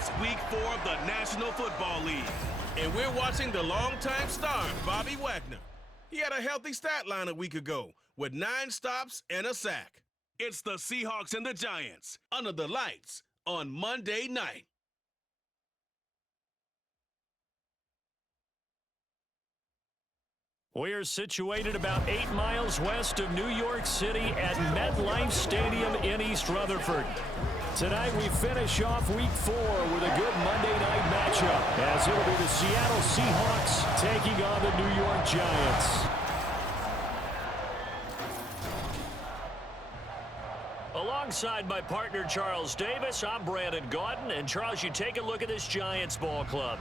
It's Week 4 of the National Football League, and we're watching the longtime star, Bobby Wagner. He had a healthy stat line a week ago with 9 stops and a sack. It's the Seahawks and the Giants under the lights on Monday night. We're situated about 8 miles west of New York City at MetLife Stadium in East Rutherford. Tonight we finish off Week 4 with a good Monday night matchup, as it'll be the Seattle Seahawks taking on the New York Giants. Alongside my partner Charles Davis, I'm Brandon Gaudin. And Charles, you take a look at this Giants ball club.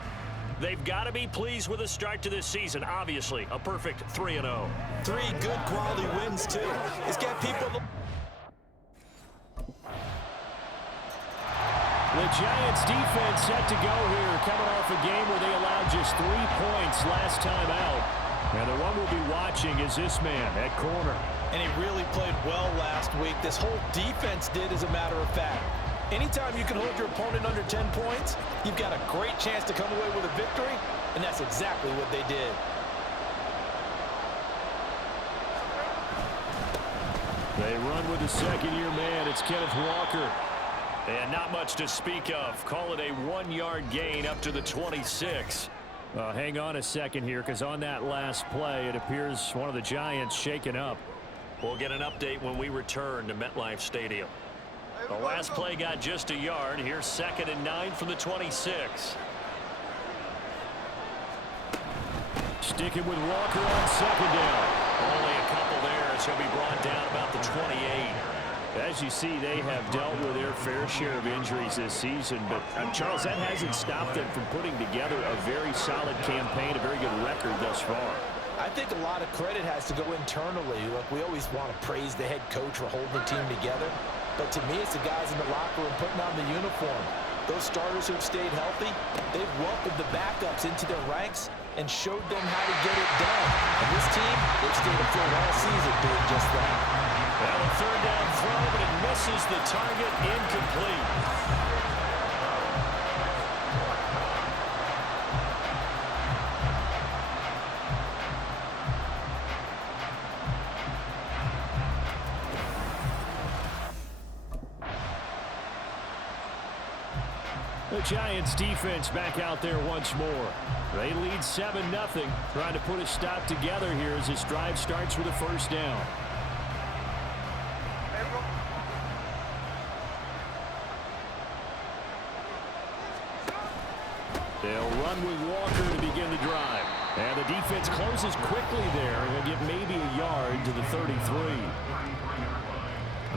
They've got to be pleased with the start to this season. Obviously, a perfect 3-0. 3 good quality wins, too. It's got people... The Giants defense set to go here, coming off a game where they allowed just 3 points last time out. And the one we'll be watching is this man at corner. And he really played well last week. This whole defense did, as a matter of fact. Anytime you can hold your opponent under 10 points, you've got a great chance to come away with a victory, and that's exactly what they did. They run with the second-year man. It's Kenneth Walker. And not much to speak of. Call it a 1-yard gain up to the 26. Hang on a second here, because on that last play, it appears one of the Giants shaken up. We'll get an update when we return to MetLife Stadium. The last play got just a yard. Here's 2nd and 9 from the 26. Sticking with Walker on 2nd down. Only a couple there as he'll be brought down about the 28. As you see, they have dealt with their fair share of injuries this season. But, Charles, that hasn't stopped them from putting together a very solid campaign, a very good record thus far. I think a lot of credit has to go internally. Look, we always want to praise the head coach for holding the team together. But to me, it's the guys in the locker room putting on the uniform. Those starters who have stayed healthy, they've welcomed the backups into their ranks and showed them how to get it done. And this team, they've stayed afloat all season doing just that. Well, a 3rd down throw, but it misses the target, incomplete. The Giants defense back out there once more. They lead 7-0, trying to put a stop together here as this drive starts with a 1st down. They'll run with Walker to begin the drive. And the defense closes quickly there, and they'll get maybe a yard to the 33.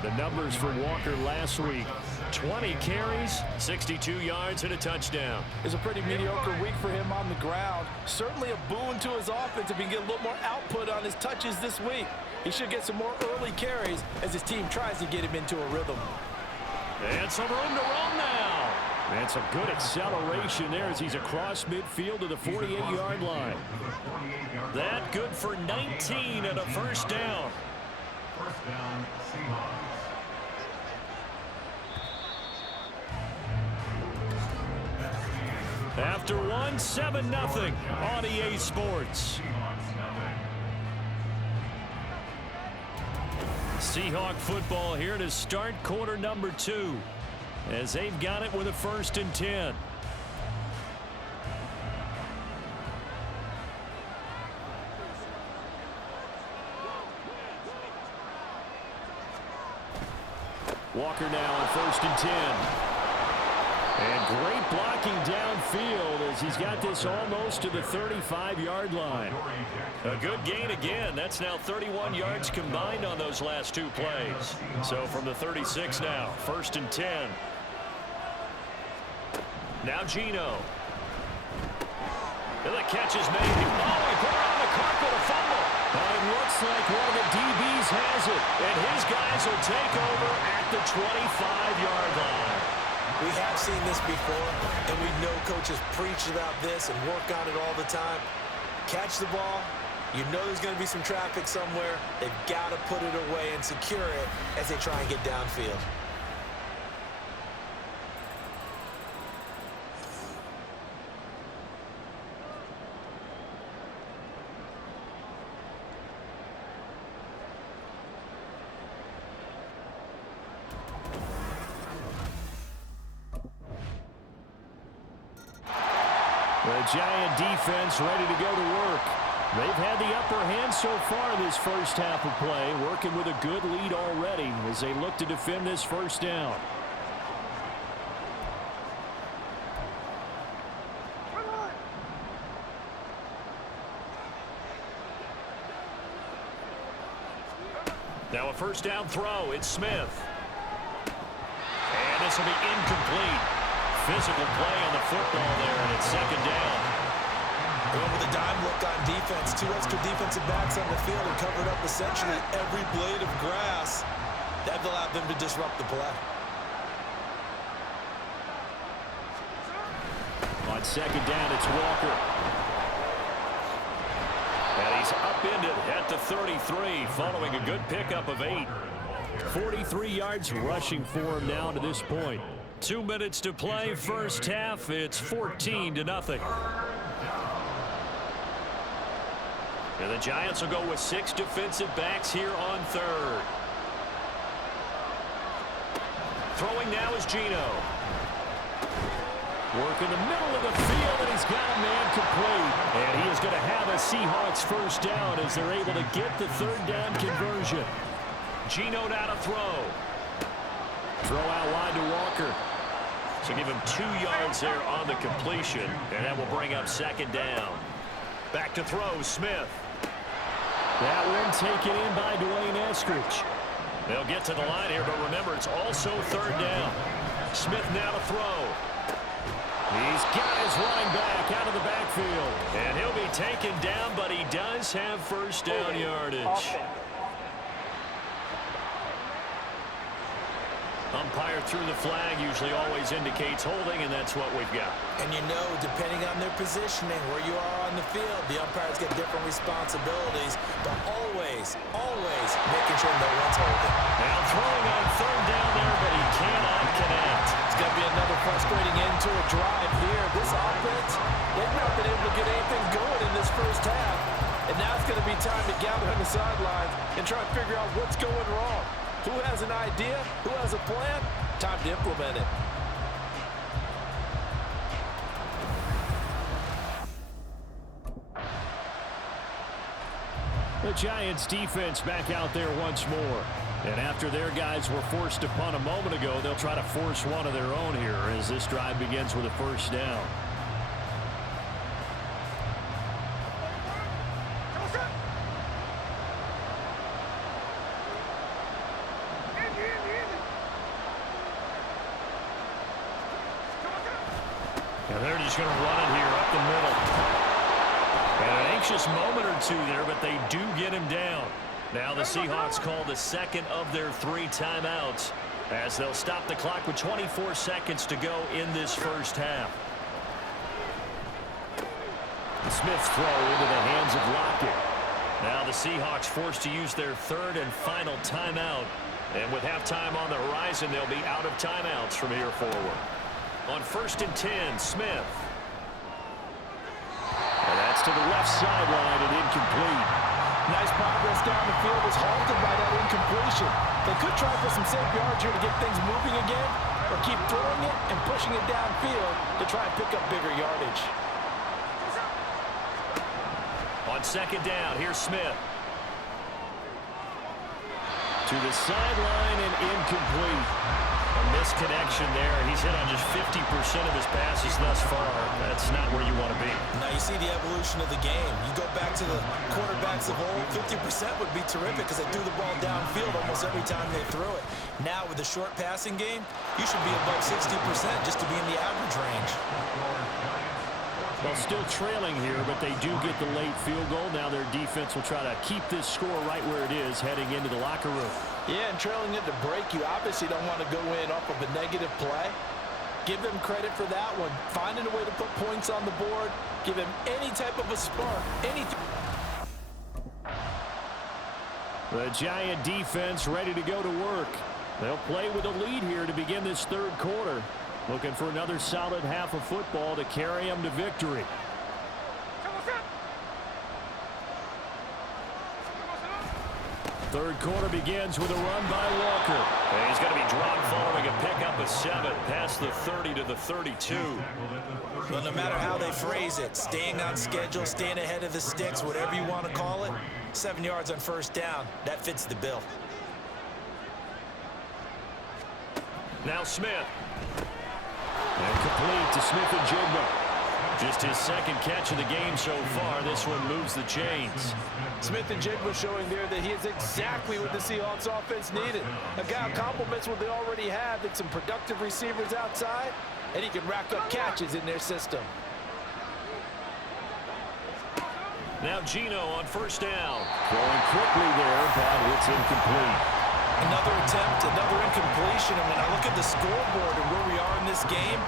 The numbers for Walker last week: 20 carries, 62 yards, and a touchdown. It's a pretty mediocre week for him on the ground. Certainly a boon to his offense if he can get a little more output on his touches this week. He should get some more early carries as his team tries to get him into a rhythm. And some room to run now. And some good acceleration there as he's across midfield to the 48-yard line. That good for 19 and a 1st down. 1st down, Seahawks. After 7-0 on EA Sports. Seahawk football here to start quarter number 2, as they've got it with a 1st and 10. Walker now on 1st and 10. And great blocking downfield as he's got this almost to the 35-yard line. A good gain again. That's now 31 yards combined on those last 2 plays. So from the 36 now, 1st and 10. Now Gino. And the catch is made. Oh, he put it on the carpet, a fumble. It looks like one of the DBs has it. And his guys will take over at the 25-yard line. We have seen this before, and we know coaches preach about this and work on it all the time. Catch the ball. You know there's going to be some traffic somewhere. They've got to put it away and secure it as they try and get downfield. The Giant defense ready to go to work. They've had the upper hand so far this first half of play, working with a good lead already as they look to defend this first down. Now a first down throw. It's Smith. And this will be incomplete. Physical play on the football there, and it's second down. Going with a dime look on defense. 2 extra defensive backs on the field and covered up essentially every blade of grass. That allowed them to disrupt the play. On second down, it's Walker. And he's upended at the 33 following a good pickup of 8. 43 yards rushing for him now to this point. 2 minutes to play first half. It's 14-0. And the Giants will go with 6 defensive backs here on third. Throwing now is Geno. Work in the middle of the field, and he's got a man complete. And he is going to have a Seahawks first down as they're able to get the third down conversion. Geno now to throw. Throw out wide to Walker. So give him 2 yards there on the completion, and that will bring up second down. Back to throw, Smith. That one taken in by Dwayne Eskridge. They'll get to the line here, but remember, it's also third down. Smith now to throw. He's got his running back out of the backfield. And he'll be taken down, but he does have first down yardage. Umpire through the flag usually always indicates holding, and that's what we've got. And you know, depending on their positioning, where you are on the field, the umpires get different responsibilities, but always making sure no one's holding. Now throwing on third down there, but he cannot connect. It's going to be another frustrating end to a drive here. This offense, they've not been able to get anything going in this first half. And now it's going to be time to gather on the sidelines and try and figure out what's going wrong. Who has an idea? Who has a plan? Time to implement it. The Giants defense back out there once more. And after their guys were forced to punt a moment ago, they'll try to force one of their own here as this drive begins with a first down. And they're just going to run it here up the middle. And an anxious moment or two there, but they do get him down. Now the Seahawks call the second of their 3 timeouts as they'll stop the clock with 24 seconds to go in this first half. Smith's throw into the hands of Lockett. Now the Seahawks forced to use their 3rd and final timeout. And with halftime on the horizon, they'll be out of timeouts from here forward. On 1st and 10, Smith. And that's to the left sideline and incomplete. Nice progress down the field was halted by that incompletion. They could try for some safe yards here to get things moving again, or keep throwing it and pushing it downfield to try and pick up bigger yardage. On 2nd down, here's Smith. To the sideline and incomplete. A misconnection there. He's hit on just 50% of his passes thus far. That's not where you want to be. Now you see the evolution of the game. You go back to the quarterbacks of old, 50% would be terrific because they threw the ball downfield almost every time they threw it. Now with the short passing game, you should be above 60% just to be in the average range. Well, still trailing here, but they do get the late field goal. Now their defense will try to keep this score right where it is heading into the locker room. Yeah, and trailing it to break, you obviously don't want to go in off of a negative play. Give them credit for that one. Finding a way to put points on the board. Give them any type of a spark. Anything. The Giant defense ready to go to work. They'll play with a lead here to begin this 3rd quarter. Looking for another solid half of football to carry them to victory. Third quarter begins with a run by Walker. And he's going to be dropped following a pickup of 7 past the 30 to the 32. Well, no matter how they phrase it, staying on schedule, staying ahead of the sticks, whatever you want to call it, 7 yards on first down, that fits the bill. Now Smith. And complete to Smith and Jigba. Just his second catch of the game so far. This one moves the chains. Smith and Jigba showing there that he is exactly what the Seahawks offense needed. A guy who complements what they already have and some productive receivers outside, and he can rack up catches in their system. Now Gino on first down. Throwing quickly there, but it's incomplete. Another attempt, another incompletion. And when I look at the scoreboard and where we are in this game,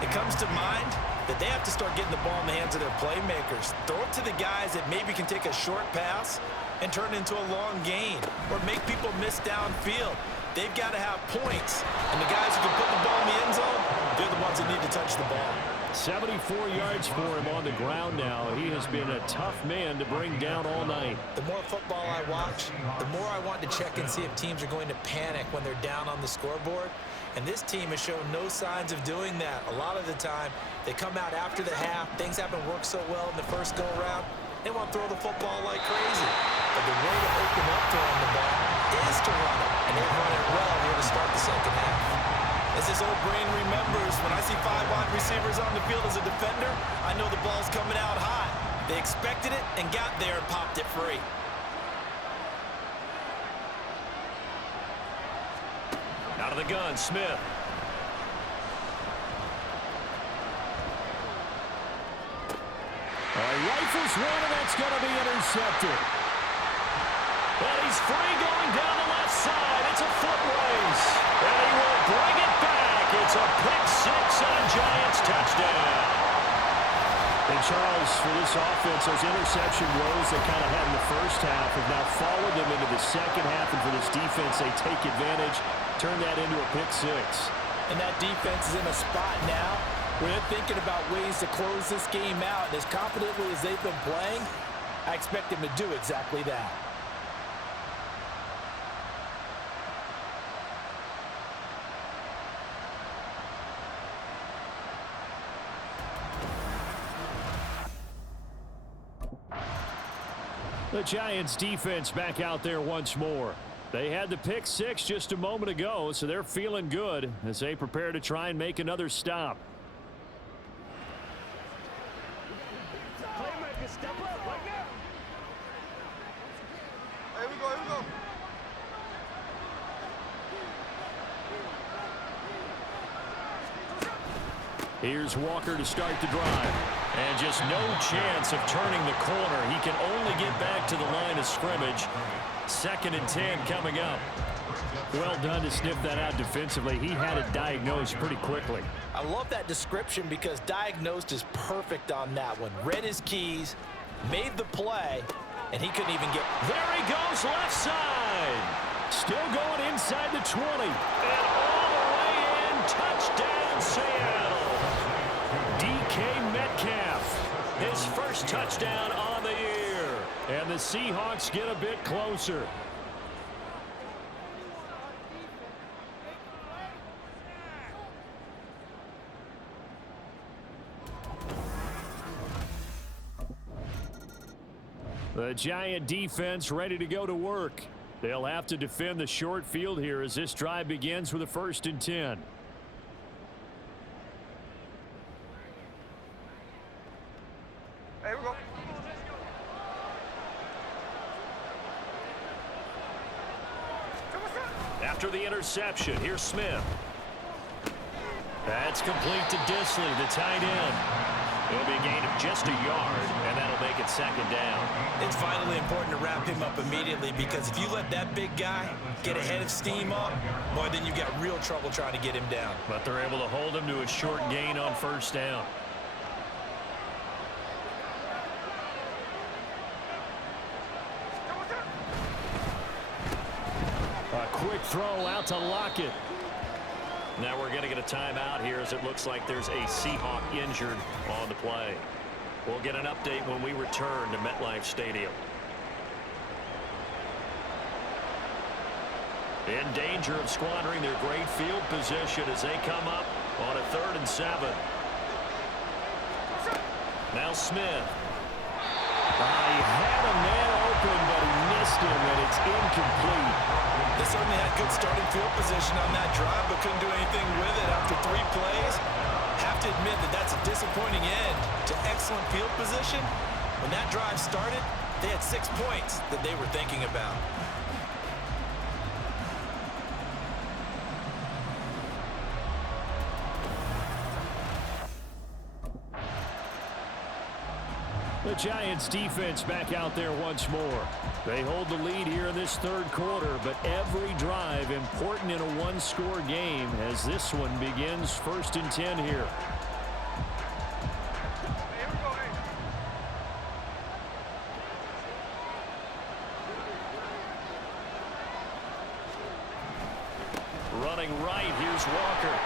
it comes to mind that they have to start getting the ball in the hands of their playmakers. Throw it to the guys that maybe can take a short pass and turn it into a long gain or make people miss downfield. They've got to have points. And the guys who can put the ball in the end zone, they're the ones that need to touch the ball. 74 yards for him on the ground now. He has been a tough man to bring down all night. The more football I watch, the more I want to check and see if teams are going to panic when they're down on the scoreboard. And this team has shown no signs of doing that. A lot of the time, they come out after the half. Things haven't worked so well in the first go-around. They want to throw the football like crazy. But the way to open up throwing the ball is to run it. And they've run it well here to start the second half. As his old brain remembers, when I see 5 wide receivers on the field as a defender, I know the ball's coming out hot. They expected it and got there and popped it free. Out of the gun, Smith. Rifles one, and that's going to be intercepted. And he's free going down the left side. It's a foot race. And he will bring it back. It's a pick 6 and a Giants touchdown. And Charles, for this offense, those interception woes they kind of had in the first half have now followed them into the second half. And for this defense, they take advantage, turn that into a pick 6. And that defense is in a spot now where they're thinking about ways to close this game out. And as confidently as they've been playing, I expect them to do exactly that. The Giants defense back out there once more. They had the pick 6 just a moment ago, so they're feeling good as they prepare to try and make another stop. Here we go. Here's Walker to start the drive. And just no chance of turning the corner. He can only get back to the line of scrimmage. 2nd and 10 coming up. Well done to sniff that out defensively. He had it diagnosed pretty quickly. I love that description because diagnosed is perfect on that one. Read his keys, made the play, and he couldn't even get... There he goes, left side. Still going inside the 20. And all the way in. Touchdown, Seattle. DK Metcalf, his first touchdown on the year. And the Seahawks get a bit closer. The Giant defense ready to go to work. They'll have to defend the short field here as this drive begins with a 1st and 10. Here we go. After the interception, here's Smith. That's complete to Disley, the tight end. It'll be a gain of just a yard, and that'll make it 2nd down. It's vitally important to wrap him up immediately because if you let that big guy get ahead of steam up, boy, then you've got real trouble trying to get him down. But they're able to hold him to a short gain on 1st down. A quick throw out to Lockett. Now we're going to get a timeout here as it looks like there's a Seahawk injured on the play. We'll get an update when we return to MetLife Stadium. In danger of squandering their great field position as they come up on a 3rd and 7. Now Smith. He had a man open, but he missed him, and it's incomplete. They certainly had good starting field position on that drive, but couldn't do anything with it after 3 plays. Have to admit that that's a disappointing end to excellent field position. When that drive started, they had 6 points that they were thinking about. The Giants defense back out there once more. They hold the lead here in this 3rd quarter, but every drive important in a 1-score game as this one begins 1st and 10 here. Running right, here's Walker.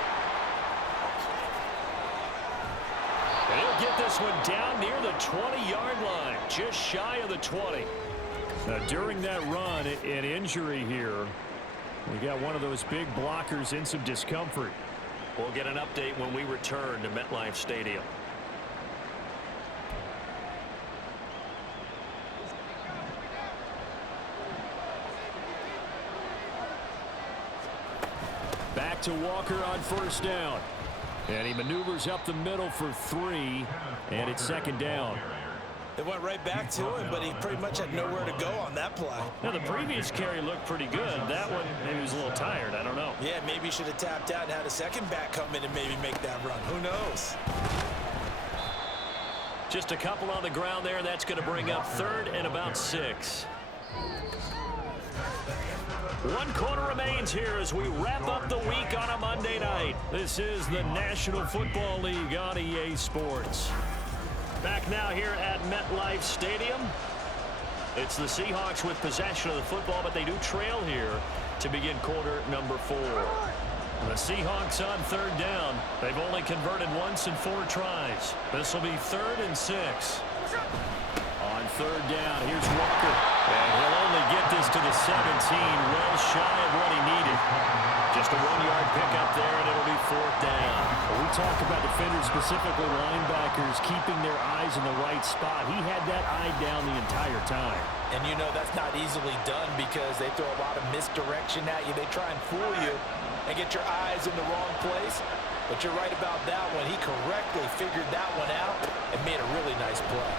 He'll get this one down near the 20-yard line, just shy of the 20. During that run, an injury here. We got one of those big blockers in some discomfort. We'll get an update when we return to MetLife Stadium. Back to Walker on 1st down. And he maneuvers up the middle for 3, and it's 2nd down. They went right back to him, but he pretty much had nowhere to go on that play. Now, the previous carry looked pretty good. That one, maybe he was a little tired. I don't know. Yeah, maybe he should have tapped out and had a second back come in and maybe make that run. Who knows? Just a couple on the ground there. That's going to bring up 3rd and about 6. 1 quarter remains here as we wrap up the week on a Monday night. This is the National Football League on EA Sports. Back now here at MetLife Stadium. It's the Seahawks with possession of the football, but they do trail here to begin quarter number 4. The Seahawks on 3rd down. They've only converted once in 4 tries. This will be 3rd and 6. On 3rd down, here's Walker. And he'll only get this to the 17, well shy of what he needed. Just a 1-yard pickup there, and it'll be 4th down. We talk about defenders, specifically linebackers, keeping their eyes in the right spot. He had that eye down the entire time. And you know that's not easily done because they throw a lot of misdirection at you. They try and fool you and get your eyes in the wrong place. But you're right about that one. He correctly figured that one out and made a really nice play.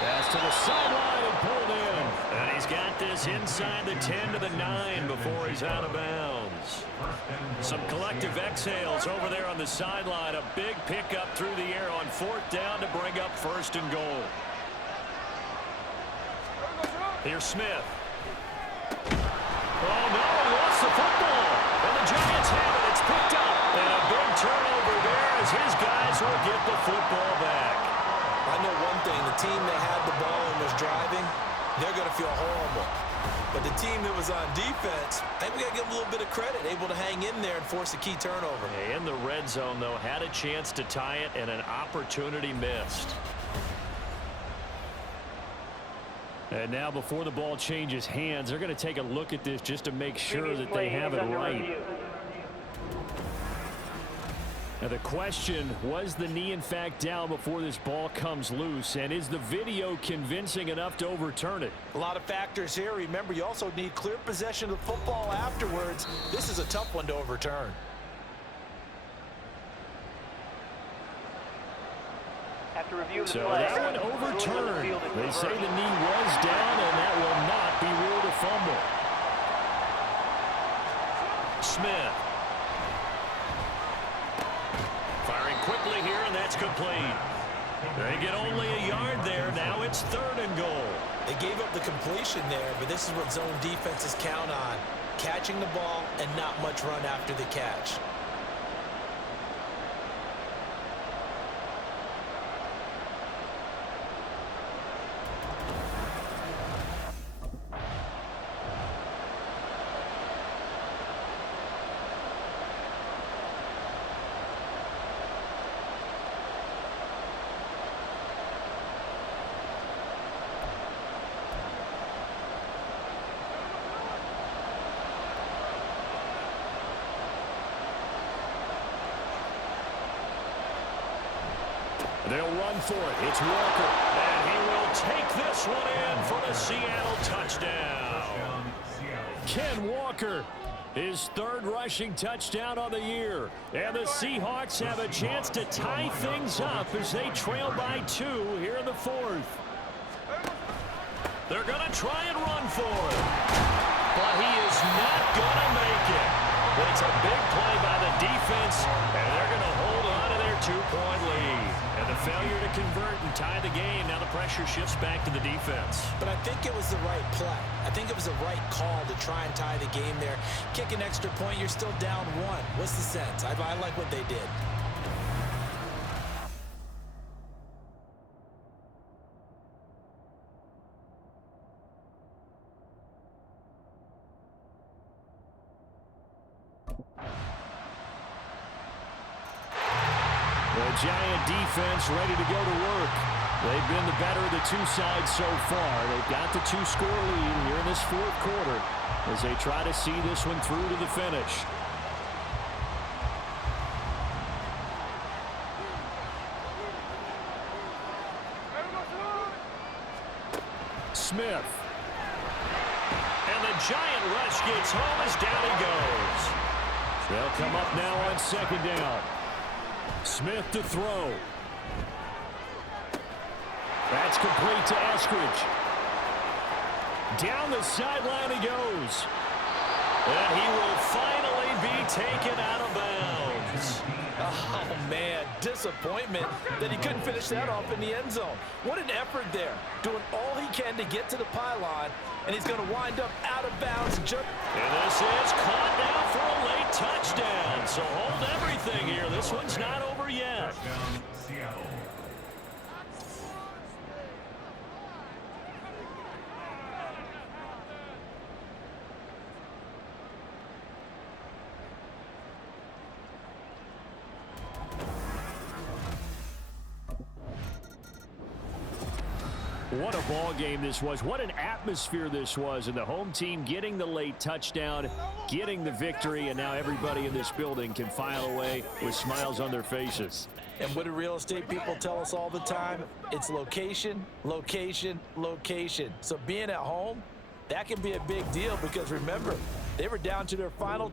Pass to the sideline and pulled in. And he's got this inside the 10 to the 9 before he's out of bounds. Some collective exhales over there on the sideline. A big pickup through the air on 4th down to bring up 1st and goal. Here's Smith. Oh, no, he lost the football. And the Giants have it. It's picked up. And a big turnover there as his guys will get the football back. I know one thing, the team that had the ball and was driving, they're going to feel horrible. But the team that was on defense, I think we got to give them a little bit of credit, able to hang in there and force a key turnover. In the red zone, though, had a chance to tie it and an opportunity missed. And now before the ball changes hands, they're going to take a look at this just to make sure that they have it right. Now the question, was the knee in fact down before this ball comes loose? And is the video convincing enough to overturn it? A lot of factors here. Remember, you also need clear possession of the football afterwards. This is a tough one to overturn. So that one overturned. They say the knee was down, and that will not be ruled a fumble. Smith. Firing quickly here, and that's complete. They get only a yard there. Now it's 3rd and goal. They gave up the completion there, but this is what zone defenses count on. Catching the ball and not much run after the catch. run for it. It's Walker. And he will take this one in for the Seattle touchdown. Ken Walker, his third rushing touchdown on the year. And the Seahawks have a chance to tie things up as they trail by 2 here in the 4th. They're going to try and run for it. But he is not going to make it. It's a big play by the defense, and they're going to hold on to their 2-point lead. And the failure to convert and tie the game, now the pressure shifts back to the defense. But I think it was the right play. I think it was the right call to try and tie the game there. Kick an extra point, you're still down 1. What's the sense? I like what they did. The Giant defense ready to go to work. They've been the better of the 2 sides so far. They've got the 2-score lead here in this 4th quarter as they try to see this one through to the finish. Smith. And the Giant rush gets home as down he goes. They'll come up now on 2nd down. Smith to throw. That's complete to Eskridge. Down the sideline he goes. And he will finally be taken out of bounds. Oh, man, disappointment that he couldn't finish that off in the end zone. What an effort there, doing all he can to get to the pylon, and he's going to wind up out of bounds. And this is caught now for a late touchdown. So hold everything here. This one's not over yet. Touchdown, Seattle. What a ball game this was. What an atmosphere this was. And the home team getting the late touchdown, getting the victory, and now everybody in this building can file away with smiles on their faces. And what do real estate people tell us all the time? It's location, location, location. So being at home, that can be a big deal because remember, they were down to their final